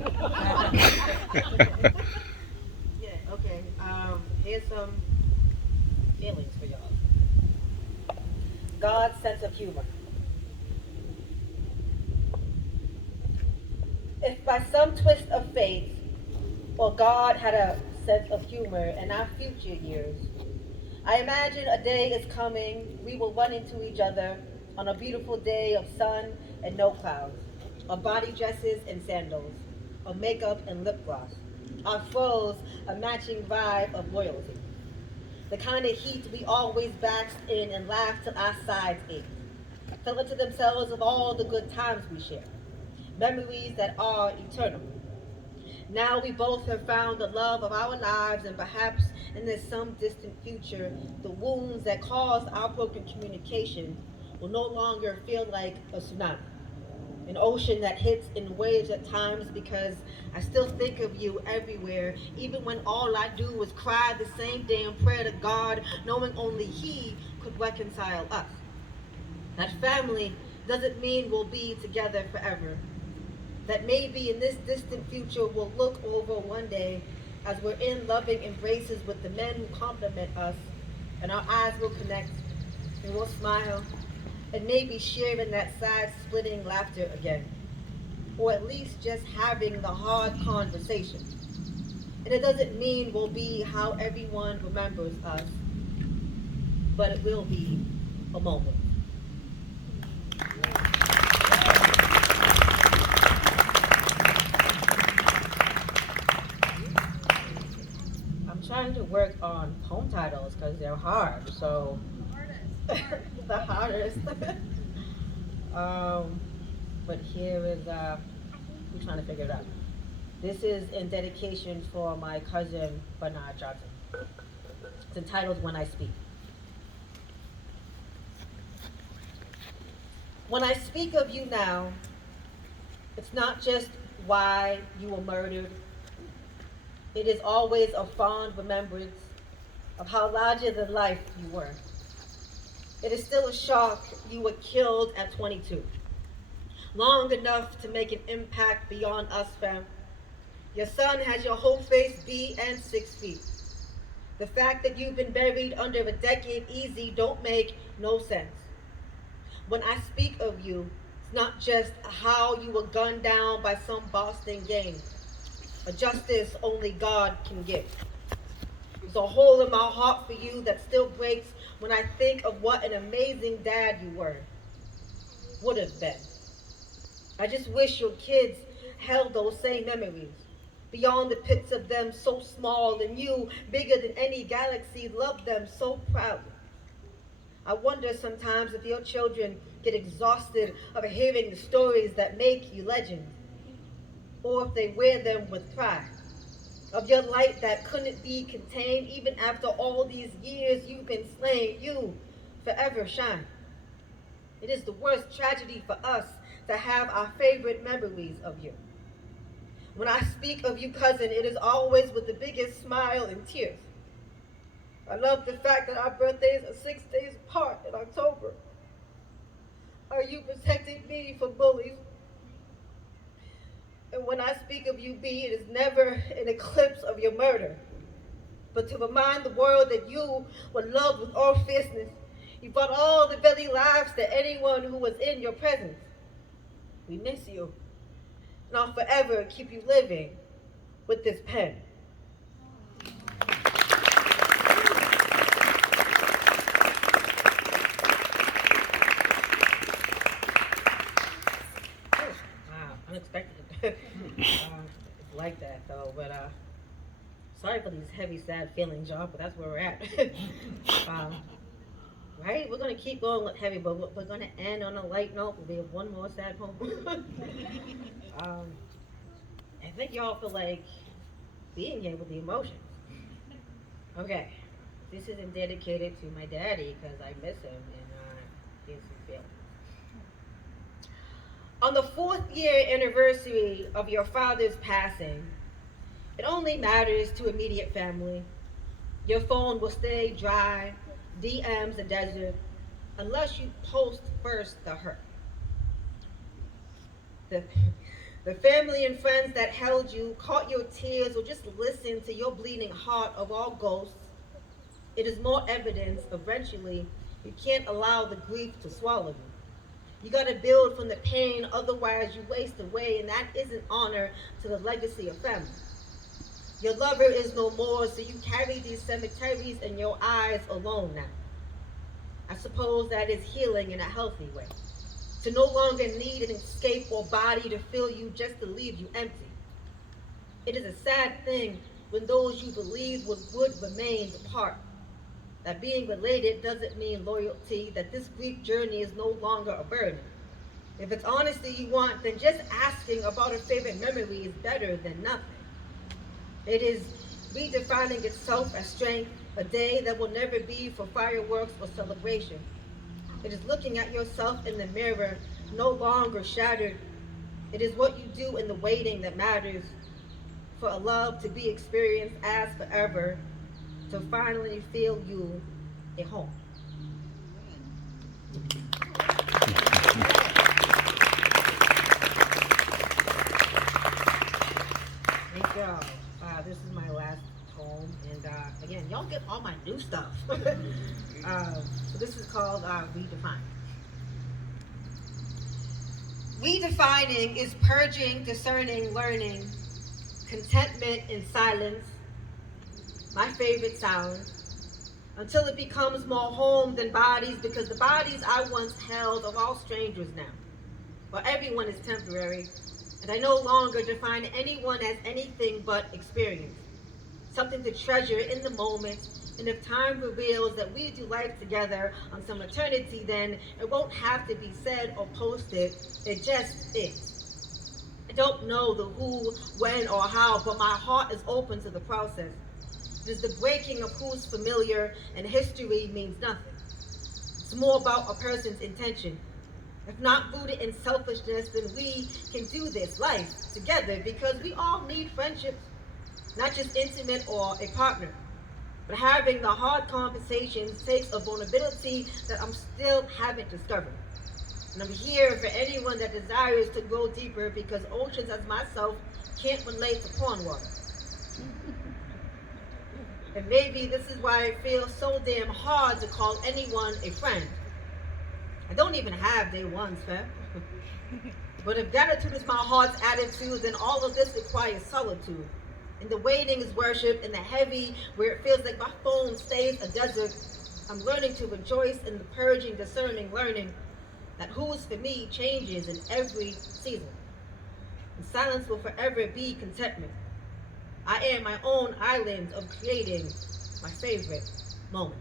Yeah, okay. Here's some feelings for y'all. God's sense of humor. If by some twist of fate, or God had a sense of humor in our future years, I imagine a day is coming we will run into each other on a beautiful day of sun and no clouds, of body dresses and sandals, of makeup and lip gloss, our foes a matching vibe of loyalty. The kind of heat we always basked in and laughed till our sides ached, telling to themselves of all the good times we shared, memories that are eternal. Now we both have found the love of our lives, and perhaps in this some distant future, the wounds that caused our broken communication will no longer feel like a tsunami, an ocean that hits in waves at times, because I still think of you everywhere, even when all I do is cry the same damn prayer to God, knowing only He could reconcile us. That family doesn't mean we'll be together forever. That maybe in this distant future we'll look over one day as we're in loving embraces with the men who compliment us, and our eyes will connect, and we'll smile, and maybe share in that side splitting laughter again, or at least just having the hard conversation. And it doesn't mean we'll be how everyone remembers us, but it will be a moment. I'm trying to work on poem titles because they're hard. So the hardest. um, but here is we're trying to figure it out. This is in dedication for my cousin Bernard Johnson. It's entitled "When I Speak." When I speak of you now, it's not just why you were murdered. It is always a fond remembrance of how larger than life you were. It is still a shock you were killed at 22, long enough to make an impact beyond us, fam. Your son has your whole face beat and 6 feet. The fact that you've been buried under a decade easy don't make no sense. When I speak of you, it's not just how you were gunned down by some Boston gang, a justice only God can give. There's a hole in my heart for you that still breaks when I think of what an amazing dad you were, would have been. I just wish your kids held those same memories. Beyond the pits of them so small, and you, bigger than any galaxy, loved them so proudly. I wonder sometimes if your children get exhausted of hearing the stories that make you legend, or if they wear them with pride. Of your light that couldn't be contained, even after all these years you've been slain, you forever shine. It is the worst tragedy for us to have our favorite memories of you. When I speak of you, cousin, it is always with the biggest smile and tears. I love the fact that our birthdays are 6 days apart in October. Are you protecting me from bullies? And when I speak of you, B, it is never an eclipse of your murder, but to remind the world that you were loved with all fierceness. You brought all the very lives to anyone who was in your presence. We miss you, and I'll forever keep you living with this pen. Wow, unexpected. It's like that though, but sorry for these heavy, sad feelings, y'all, but that's where we're at. um, right? We're gonna keep going with heavy, but we're gonna end on a light note. We have one more sad poem. um, I think y'all feel like being here with the emotions. Okay, this isn't dedicated to my daddy because I miss him and here's some feelings. On the 4th-year anniversary of your father's passing, it only matters to immediate family. Your phone will stay dry, DMs a desert, unless you post first the hurt. The, The family and friends that held you, caught your tears, or just listened to your bleeding heart of all ghosts, it is more evidence eventually you can't allow the grief to swallow you. You gotta build from the pain, otherwise you waste away, and that isn't honor to the legacy of family. Your lover is no more, so you carry these cemeteries in your eyes alone now. I suppose that is healing in a healthy way. To no longer need an escape or body to fill you just to leave you empty. It is a sad thing when those you believed would remain depart. That being related doesn't mean loyalty, that this grief journey is no longer a burden. If it's honesty you want, then just asking about a favorite memory is better than nothing. It is redefining itself as strength, a day that will never be for fireworks or celebration. It is looking at yourself in the mirror, no longer shattered. It is what you do in the waiting that matters, for a love to be experienced as forever, to finally feel you a home. Thank y'all. This is my last poem, and again, y'all get all my new stuff. So this is called Redefining. Redefining is purging, discerning, learning, contentment in silence, my favorite sound, until it becomes more home than bodies, because the bodies I once held are all strangers now. Well, everyone is temporary, and I no longer define anyone as anything but experience, something to treasure in the moment. And if time reveals that we do life together on some eternity, then it won't have to be said or posted, it just is. I don't know the who, when, or how, but my heart is open to the process. It is the breaking of who's familiar, and history means nothing. It's more about a person's intention. If not rooted in selfishness, then we can do this life together, because we all need friendships, not just intimate or a partner. But having the hard conversations takes a vulnerability that I'm still haven't discovered. And I'm here for anyone that desires to go deeper, because oceans as myself can't relate to pond water. And maybe this is why it feels so damn hard to call anyone a friend. I don't even have day ones, fam. But if gratitude is my heart's attitude, then all of this requires solitude. And the waiting is worship, and the heavy, where it feels like my phone stays a desert. I'm learning to rejoice in the purging, discerning, learning that who's for me changes in every season. And silence will forever be contentment. I am my own island of creating my favorite moments.